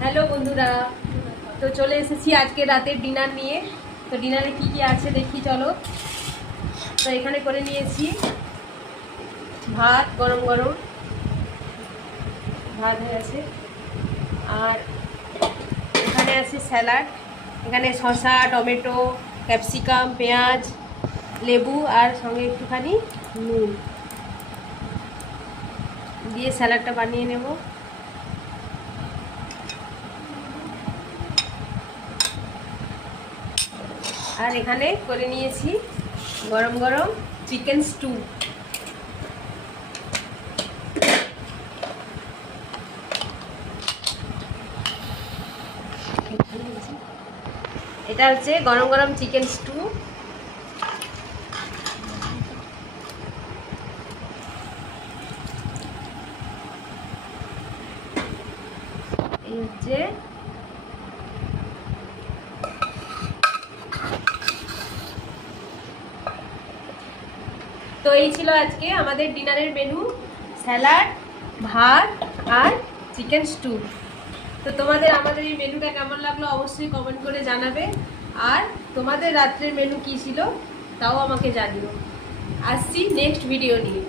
Hello বন্ধুরা, তো চলে এসেছি আজকে রাতের ডিনার নিয়ে। তো ডিনারে কি কি আছে দেখি চলো। তো এখানে করে নিয়েছি ভাত, গরম গরম ভাত হয়ে আছে। আর এখানে আছে স্যালাড, এখানে শসা, টমেটো, ক্যাপসিকাম, পেঁয়াজ, লেবু আর সঙ্গে একটুখানি নুন দিয়ে স্যালাডটা বানিয়ে নেব। আর এখানে করে নিয়েছি গরম গরম চিকেন স্টু। এটা হচ্ছে গরম গরম চিকেন স্টু। এই হচ্ছে তো এই ছিল আজকে আমাদের ডিনারের মেনু, স্যালাড, ভাত আর চিকেন স্টু। তো তোমাদের আমাদের এই মেনুটা কেমন লাগলো অবশ্যই কমেন্ট করে জানাবে। আর তোমাদের রাত্রের মেনু কী ছিল তাও আমাকে জানিও। আসছি নেক্সট ভিডিও নিয়ে।